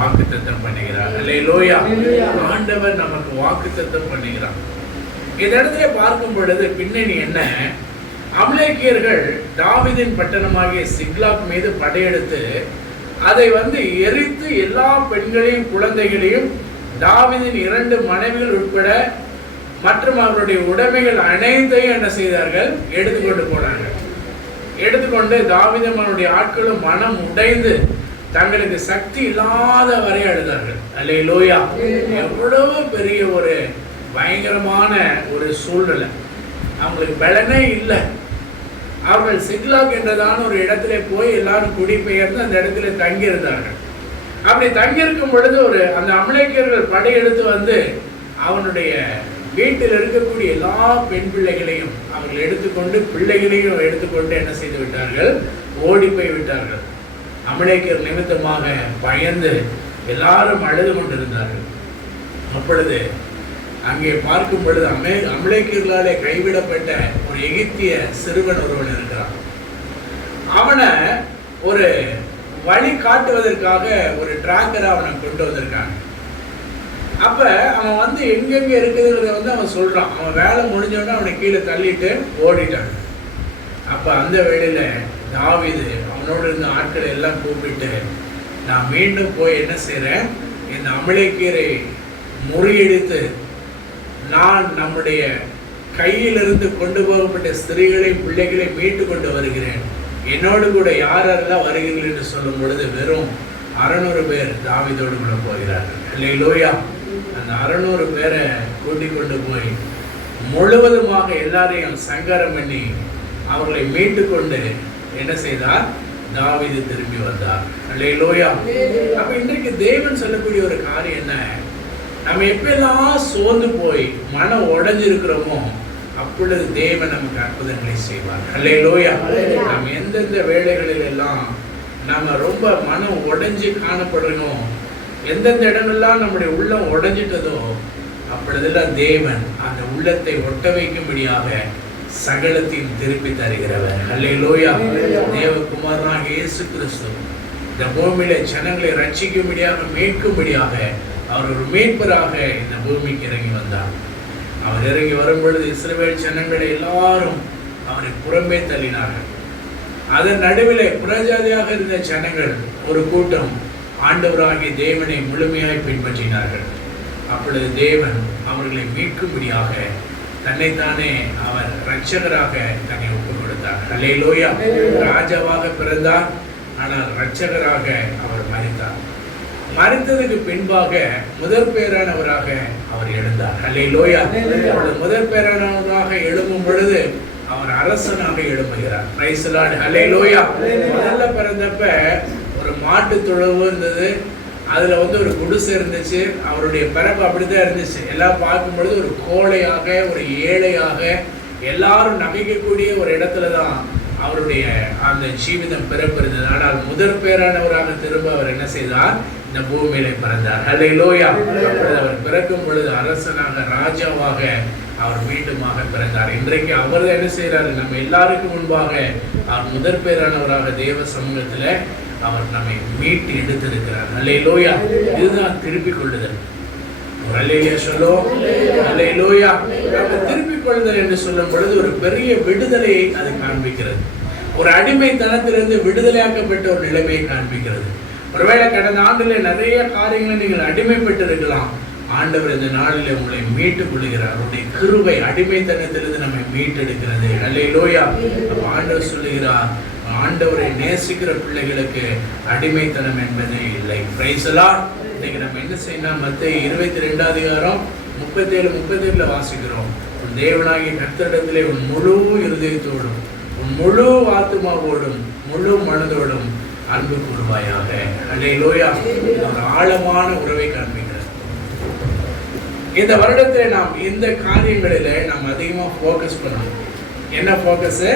வாக்குத்தத்தம் பண்ணுகிறார். அல்லேலூயா. ஆண்டவர் நமக்கு வாக்குத்தத்தம் பண்ணுகிறார். இந்த இடத்துல பார்க்கும் பொழுது பின்னணி என்ன? அமலேக்கியர்கள் தாவீதின் பட்டணமாகிய சிக்லாக் மீது படையெடுத்து அதை வந்து எரித்து எல்லா பெண்களையும் குழந்தைகளையும் தாவீதின் இரண்டு மனைவிகள் உட்பட மற்றும் அவருடைய உடைமைகள் அனைத்தையும் என்ன செய்தார்கள்? எடுத்துக்கொண்டு போனார்கள். எடுத்துக்கொண்டு தாவீதும் அவனுடைய ஆட்களும் மனம் உடைந்து தங்களுக்கு சக்தி இல்லாத வரை அழுதார்கள். அல்லேலூயா. எவ்வளவு பெரிய ஒரு பயங்கரமான ஒரு சூழ்நிலை. அவங்களுக்கு பலனே இல்லை. அவர்கள் சிக்லாக் என்றதான ஒரு இடத்துல போய் எல்லாரும் குடிபெயர்ந்து அந்த இடத்துல தங்கியிருந்தார்கள். அப்படி தங்கியிருக்கும் பொழுது ஒரு அந்த அமலேக்கியர்கள் படையெடுத்து வந்து அவனுடைய வீட்டில் இருக்கக்கூடிய எல்லா பெண் பிள்ளைகளையும் அவர்கள் எடுத்துக்கொண்டு பிள்ளைகளையும் எடுத்துக்கொண்டு என்ன செய்து விட்டார்கள்? ஓடி போய் விட்டார்கள். அமலேக்கர் நிமித்தமாக பயந்து எல்லாரும் அழுது கொண்டிருந்தார்கள். அப்பொழுது அங்கே பார்க்கும் பொழுது அமே அமலேக்கியர்களாலே கைவிடப்பட்ட ஒரு எகிப்திய சிறுவன் ஒருவன் இருக்கிறான். அவனை ஒரு வழி காட்டுவதற்காக ஒரு டிராக்கரை அவனை கொண்டு வந்திருக்காங்க. அப்போ அவன் வந்து எங்கெங்கே இருக்குதுங்கிறத வந்து அவன் சொல்கிறான் அவன் வேலை முடிஞ்சோடனே அவனை கீழே தள்ளிட்டு ஓடிட்டான். அப்போ அந்த வேலையில் தாவிது அவனோடு இருந்த ஆட்களை எல்லாம் கூப்பிட்டு நான் மீண்டும் போய் என்ன செய்கிறேன் இந்த அமளிக்கீரை முறியடித்து நான் நம்முடைய கையிலிருந்து கொண்டு போகப்பட்ட ஸ்திரீகளை பிள்ளைகளை மீட்டு கொண்டு வருகிறேன். என்னோடு கூட யார் யாரெல்லாம் வருகிறீர்கள் என்று சொல்லும் பொழுது வெறும் அறநூறு பேர் தாவிதோடு கூட போகிறார்கள். இல்லையிலோயா அந்த அறநூறு பேரை கூட்டிக் கொண்டு போய் முழுவதுமாக எல்லாரையும் சங்கரம் பண்ணி அவர்களை மீட்டு கொண்டு என்ன செய்தார்? தாவிது திரும்பி வந்தார் அல்லேலூயா. அப்ப இன்றைக்கு தேவன் சொல்லக்கூடிய ஒரு காரியம் என்ன? நம்ம எப்பெல்லாம் சோர்ந்து போய் மனம் உடைஞ்சிருக்கிறோமோ அப்பொழுது தேவன் நமக்கு அற்புதங்களை செய்வார். லோயா நம்ம எந்தெந்த வேலைகளில் எல்லாம் நம்ம ரொம்ப மனம் உடைஞ்சு காணப்படுறோம் எந்தெந்த இடமெல்லாம் நம்முடைய உள்ளம் உடஞ்சிட்டதோ அப்பொழுதெல்லாம் தேவன் அந்த உள்ளத்தை ஒட்ட வைக்கும்படியாக சகலத்தையும் திருப்பி தருகிறவர். அல்லேலூயா தேவகுமாரனாக இயேசு கிறிஸ்து இந்த பூமியில ஜனங்களை ரட்சிக்கும்படியாக மீட்கும்படியாக அவர் ஒரு மீட்பராக இந்த பூமிக்கு இறங்கி வந்தார். அவர் இறங்கி வரும் பொழுது ஜனங்களை எல்லாரும் அவரை புறம்பே தள்ளினார்கள். அதன் நடுவிலே புறஜாதியாக இருந்த ஜனங்கள் ஒரு கூட்டம் ஆண்டவராகிய தேவனை முழுமையாய் பின்பற்றினார்கள். அப்பொழுது தேவன் அவர்களை மீட்கும்படியாக தன்னைத்தானே அவர் இரட்சகராக தன்னை ஒப்புக் கொடுத்தார் அல்லேலூயா ராஜாவாக பிறந்தார் ஆனால் இரட்சகராக அவர் மறித்தார். மறித்ததுக்கு பின்பாக முதற் பேரானவராக அவர் எழுந்தார். அல்லேலூயா அப்பொழுது முதற் பேரானவராக எழும்பும் பொழுது அவர் அரசனாக எழும்புகிறார். பிரைஸ் லார்ட் அல்லேலூயா முதல்ல பிறந்தப்ப ஒரு மாட்டு தொழுவு இருந்தது. அதுல வந்து ஒரு குடிசை இருந்துச்சு அவருடைய பிறப்பு அப்படிதான் இருந்துச்சு. எல்லாம் பார்க்கும்பொழுது ஒரு கோழையாக ஒரு ஏழையாக எல்லாரும் நகைக்கக்கூடிய ஒரு இடத்துல தான் அவருடைய அந்த ஜீவிதம் பிறப்பு இருந்தது ஆனால் முதற் பேரானவராக திரும்ப அவர் என்ன செய்தார்? இந்த பூமியில பிறந்தார். அல்லேலூயா அப்பொழுது அவர் பிறக்கும் பொழுது அரசனாக ராஜாவாக அவர் மீண்டுமாக பிறந்தார். இன்றைக்கு அவர் என்ன செய்யறாரு நம்ம எல்லாருக்கும் முன்பாக அவர் முதற் பேரானவராக தேவ சமூகத்துல அவர் நம்மை மீட்டு எடுத்திருக்கிறார். அல்லேலூயா. இதுதான் திருப்பிக் கொள்ளுதல். ஒரு அல்லேலியா சொல்லோ. அல்லேலூயா. நம்ம திருப்பிக் கொள்ளுதல் என்று சொல்லும் பொழுது ஒரு பெரிய விடுதலையை அது காண்பிக்கிறது. ஒரு அடிமைத்தனத்திலிருந்து விடுதலையாக்கப்பட்ட ஒரு நிலைமையை காண்பிக்கிறது. ஒருவேளை கடந்த ஆண்டுல நிறைய காரியங்களை நீங்கள் அடிமைப்பட்டு இருக்கலாம் ஆண்டவர் இந்த நாளில் உங்களை மீட்டுக் கொள்கிறார் அவருடைய கிருவை அடிமைத்தனத்திலிருந்து நம்மை மீட்டெடுக்கிறது. அல்லேலூயா. லோயா ஆண்டவர் சொல்லுகிறார் ஆண்டவரை நேசிக்கிற பிள்ளைகளுக்கு அடிமைத்தனம் என்பதே இல்லை. பிரைசலா இன்னைக்கு நம்ம என்ன செய்யணும் மத்திய இருபத்தி ரெண்டாவது அதிகாரம் முப்பத்தேழு முப்பத்தேழுல வாசிக்கிறோம். உன் தேவனாகிய கர்த்தரிடத்திலே உன் முழு இருதயத்தோடும் உன் முழு ஆத்துமாவோடும் முழு மனதோடும் அன்பு கூறுவாயாக. அல்லே லோயா ஒரு ஆழமான உறவை காண்பிக்கிறார் இந்த வருடத்தில் நாம் இந்த காரியங்களில நாம் அதிகமா ஃபோக்கஸ் பண்ணணும். என்ன ஃபோக்கஸு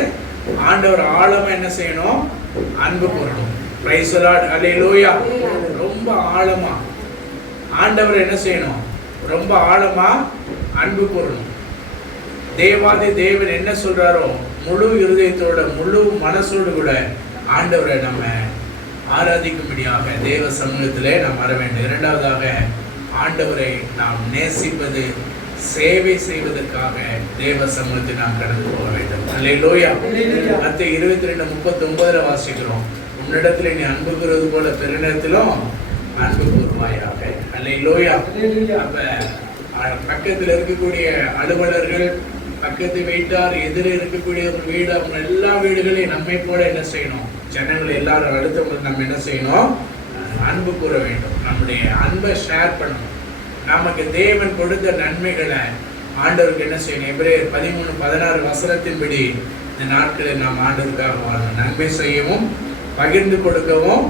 ஆண்டவர் ஆழமா என்ன செய்யணும்? அன்பு கூறணும். பிரைஸ் ரொம்ப ஆழமா. ஆண்டவர் என்ன செய்யணும்? ரொம்ப ஆழமா அன்பு கூறணும். தேவாதி தேவன் என்ன சொல்றாரோ முழு இருதயத்தோட முழு மனசோடு கூட ஆண்டவரை நம்ம ஆராதிக்கும்படியாக தேவ சமூகத்திலே நாம் வர வேண்டும். இரண்டாவதாக ஆண்டவரை நாம் நேசிப்பது சேவை செய்வதற்காக தேவ சமூகத்தை நாம் கடந்து போக வேண்டும். அல்லேலூயா. மத்த இருபத்தி ரெண்டு முப்பத்தி ஒன்பதுல வாசிக்கிறோம். உன்னிடத்துல நீ அன்பு கூறுவது போல பெருநிலத்திலும் அன்பு கூறுவாயாக. அல்லேலூயா. அப்ப பக்கத்துல இருக்கக்கூடிய அலுவலர்கள் பக்கத்து வீட்டார் எதிர இருக்கக்கூடிய ஒரு வீடு அவங்க எல்லா வீடுகளையும் நம்மை போல என்ன செய்யணும்? ஜனங்கள் எல்லாரும் அடுத்தவங்களுக்கு நம்ம என்ன செய்யணும்? அன்பு கூற வேண்டும். நம்முடைய அன்பை ஷேர் பண்ணணும். நமக்கு தேவன் கொடுத்த நன்மைகளை ஆண்டவருக்கு என்ன செய்யணும்? எபிரேயர் பதிமூணு பதினாறு வசனத்தின்படி இந்த நாட்களில் நாம் ஆண்டவருக்காக வாழணும் நன்மை செய்யவும் பகிர்ந்து கொடுக்கவும்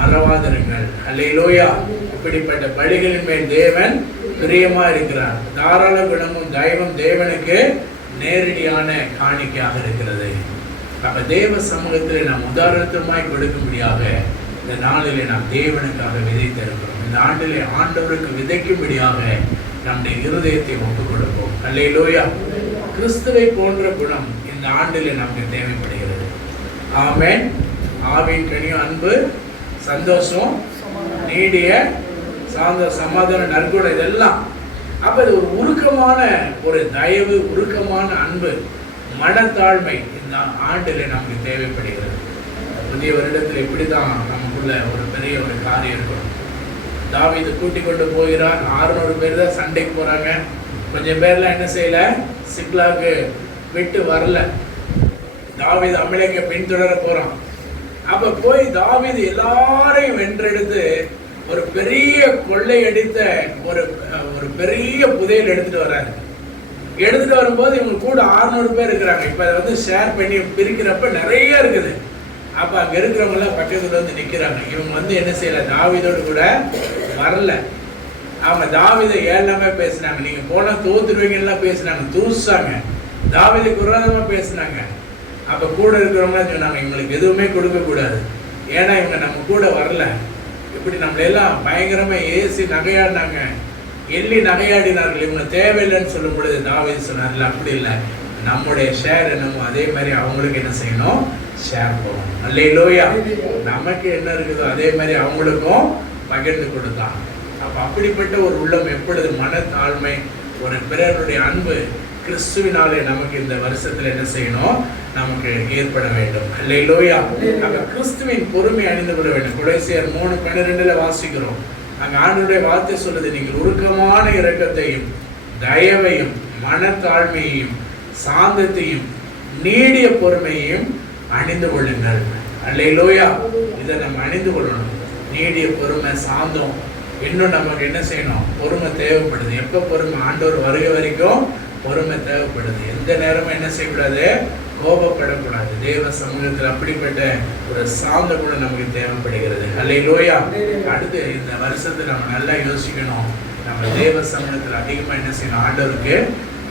மறவாதிருங்கள். அல்லையிலோயா இப்படிப்பட்ட பலிகளின் மேல் தேவன் பிரியமா இருக்கிறார். தாராள குணமும் தெய்வம் தேவனுக்கு நேரடியான காணிக்கையாக இருக்கிறது. அப்ப தேவ சமூகத்தில் நாம் உதாரணத்துமாய் கொடுக்கும்படியாக இந்த நாளிலே நாம் தேவனுக்காக விதைத்திருக்கிறோம் இந்த ஆண்டிலே ஆண்டவருக்கு விதைக்கும்படியாக நம்முடைய இருதயத்தை ஒப்புக் கொடுப்போம் அல்லேலூயா. கிறிஸ்துவை போன்ற குணம் இந்த ஆண்டிலே நமக்கு தேவைப்படுகிறது. ஆமேன். ஆவின் கனியும் அன்பு சந்தோஷம் நீடிய சாந்த சமாதான நற்குணம் இதெல்லாம். அப்போ இது ஒரு உருக்கமான ஒரு தயவு உருக்கமான அன்பு மனத்தாழ்மை இந்த ஆண்டிலே நமக்கு தேவைப்படுகிறது. புதிய வருடத்தில் இப்படிதான் நமக்குள்ள ஒரு பெரிய ஒரு காரியம் இருக்கணும் தாவீது கூட்டி கொண்டு போகிறார். 600 பேர் தான் சண்டைக்கு போகிறாங்க கொஞ்சம் பேர்லாம் என்ன செய்யலை? சிக்லாக்கு விட்டு வரல. தாவிது அமலேக்க பின்தொடர போகிறான் அப்போ போய் தாவிது எல்லாரையும் வென்றெடுத்து ஒரு பெரிய கொள்ளையடித்த ஒரு ஒரு பெரிய புதையல் எடுத்துட்டு வர்றாரு. எடுத்துட்டு வரும்போது இவங்க கூட 600 பேர் இருக்கிறாங்க. இப்போ அதை வந்து ஷேர் பண்ணி பிரிக்கிறப்ப நிறைய இருக்குது. அப்போ அங்கே இருக்கிறவங்களாம் பக்கத்தில் வந்து நிற்கிறாங்க இவங்க வந்து என்ன செய்யலை? தாவிதோடு கூட வரல. அவங்க தாவீதை ஏழாமே பேசினாங்க. நீங்கள் போனால் தோத்துருவீங்க பேசுனாங்க பேசினாங்க. தூசாங்க தாவிதை விரோதமா பேசினாங்க. அப்போ கூட இருக்கிறவங்க சொன்னாங்க இவங்களுக்கு எதுவுமே கொடுக்கக்கூடாது ஏன்னா இவங்க நம்ம கூட வரல. இப்படி நம்மளெல்லாம் பயங்கரமாக ஏசி நகையாடினாங்க. எள்ளி நகையாடினார்கள். இவங்க தேவையில்லைன்னு சொல்லும் பொழுது தாவீது சொன்னார்ல அப்படி இல்லை. நம்முடைய ஷேர் என்னமோ அதே மாதிரி அவங்களுக்கு என்ன செய்யணும்? ஷேர் போகணும் அல்லையிலோயா நமக்கு என்ன இருக்குதோ அதே மாதிரி அவங்களுக்கும் பகிர்ந்து கொடுத்தான் அப்போ அப்படிப்பட்ட ஒரு உள்ளம் எப்பொழுது மனத்தாழ்மை ஒரு பிறருடைய அன்பு கிறிஸ்துவினாலே நமக்கு இந்த வருஷத்துல என்ன செய்யணும்? நமக்கு ஏற்பட வேண்டும். அல்லையிலோயா நம்ம கிறிஸ்துவின் பொறுமை அணிந்து கொள்ள வேண்டும். குலைசியர் மூணு பன்னிரெண்டுல வாசிக்கிறோம். அங்கே ஆண்டுடைய வார்த்தை சொல்லுது நீங்கள் உருக்கமான இரக்கத்தையும் தயவையும் மனத்தாழ்மையையும் சாந்தத்தையும் நீடிய பொறுமையையும் அணிந்து கொள்ளுங்கள். அல்லையிலோயா இதை நம்ம அணிந்து கொள்ளணும். நீடிய பொறுமை சாந்தம். இன்னும் நமக்கு என்ன செய்யணும்? பொறுமை தேவைப்படுது. எப்போ பொறுமை? ஆண்டோர் வருகை வரைக்கும் பொறுமை தேவைப்படுது. எந்த நேரமும் என்ன செய்யக்கூடாது? கோபப்படக்கூடாது. தேவ சமூகத்தில் அப்படிப்பட்ட ஒரு சாந்த கூட நமக்கு தேவைப்படுகிறது. அல்லை லோயா அடுத்து இந்த வருஷத்தை நம்ம நல்லா யோசிக்கணும். நம்ம தேவ சமூகத்தில் அதிகமாக என்ன செய்யணும்? ஆண்டவருக்கு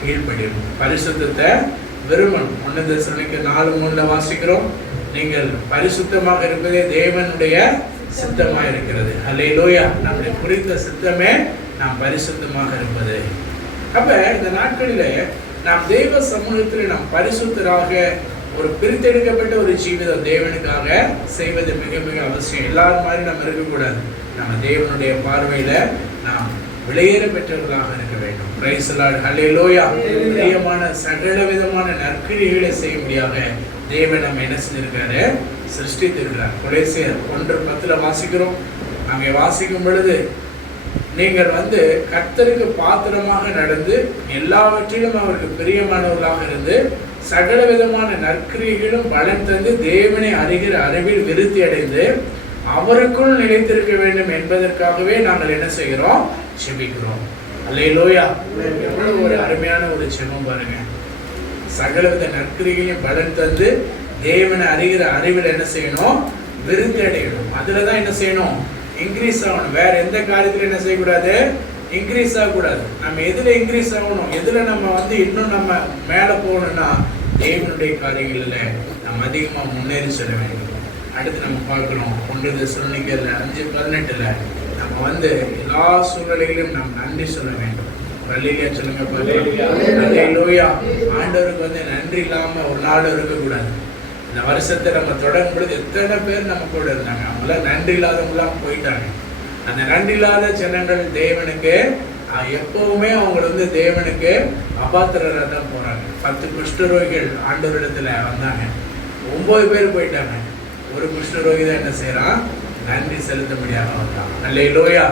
கீழ்ப்படியணும். பரிசுத்தத்தை விரும்பணும் ஒன்று தசனிக்கு நாலு மூணுல வாசிக்கிறோம். நீங்கள் பரிசுத்தமாக இருப்பதே தேவனுடைய சித்தமா இருக்கிறது. அல்லையிலோயா நம்முடைய குறித்த சித்தமே நாம் பரிசுத்தமாக இருப்பது. அப்ப இந்த நாட்களில் நாம் தெய்வ சமூகத்தில் நாம் பரிசுத்தராக ஒரு பிரித்தெடுக்கப்பட்ட ஒரு ஜீவிதம் தேவனுக்காக செய்வது மிக மிக அவசியம். எல்லாரும் மாதிரி நம்ம இருக்கக்கூடாது. நம்ம தேவனுடைய பார்வையில நாம் விலையேற பெற்றவர்களாக இருக்க வேண்டும். லார்ட் ஹalleluya பிரியமான சகல விதமான நற்கிரிகளை செய்யும்படியாக தேவன் நம்ம என்ன செஞ்சிருக்காரு சிருஷ்டித்திருக்கிறார். கொலேசியர் ஒன்று பத்துல வாசிக்கிறோம். அங்கே வாசிக்கும் பொழுது நீங்கள் வந்து கர்த்தருக்கு பாத்திரமாக நடந்து எல்லாவற்றிலும் அவருக்கு பிரியமானவர்களாக இருந்து சகல விதமான நற்கிரிகளும் பலன் தந்து தேவனை அறிகிற அறிவில் விருத்தி அடைந்து அவருக்குள் நிலைத்திருக்க வேண்டும் என்பதற்காகவே நாங்கள் என்ன செய்கிறோம்? செபிக்கிறோம். அல்லையிலோயா எவ்வளவு ஒரு அருமையான ஒரு செபம் பாருங்க. சகலவித நற்கிரிகளையும் பலன் தந்து தேவனை அறிகிற அறிவில் என்ன செய்யணும்? விருந்து அடையணும். அதுல தான் என்ன செய்யணும்? இன்க்ரீஸ் ஆகணும். வேற எந்த காரியத்துல என்ன செய்யக்கூடாது? இன்க்ரீஸ் ஆகக்கூடாது. நம்ம எதுல இன்க்ரீஸ் ஆகணும்? எதுல நம்ம வந்து இன்னும் நம்ம மேல போகணும்னா தேவனுடைய காரியங்களில் நம்ம அதிகமாக முன்னேறி செல்ல வேண்டும். அடுத்து நம்ம பார்க்கணும். ஒன்று சொல்லிக்கல அஞ்சு பதினெட்டுல நம்ம வந்து எல்லா சூழ்நிலைகளிலும் நாம் நன்றி சொல்ல வேண்டும். அல்லேலூயா சொல்லுங்க. அல்லேலூயா. ஆண்டவருக்கு வந்து நன்றி இல்லாம ஒரு நாள் இருக்கக்கூடாது. இந்த வருஷத்தை நம்ம தொடங்கும் பொழுது எத்தனை பேர் நம்ம கூட இருந்தாங்க? அவங்களாம் நன்றி இல்லாதவங்களாம் போயிட்டாங்க. அந்த நன்றி இல்லாத ஜனங்கள் தேவனுக்கு எப்பவுமே அவங்க வந்து தேவனுக்கு அபாத்திரராக தான் போறாங்க. பத்து குஷ்டரோகிகள் ஆண்டவரிடத்துல வந்தாங்க. ஒன்பது பேர் போயிட்டாங்க. ஒரு குஷ்டரோகி தான் என்ன செய்யறான்? நன்றி செலுத்தும்படியாக வந்தான். அல்ல லோயா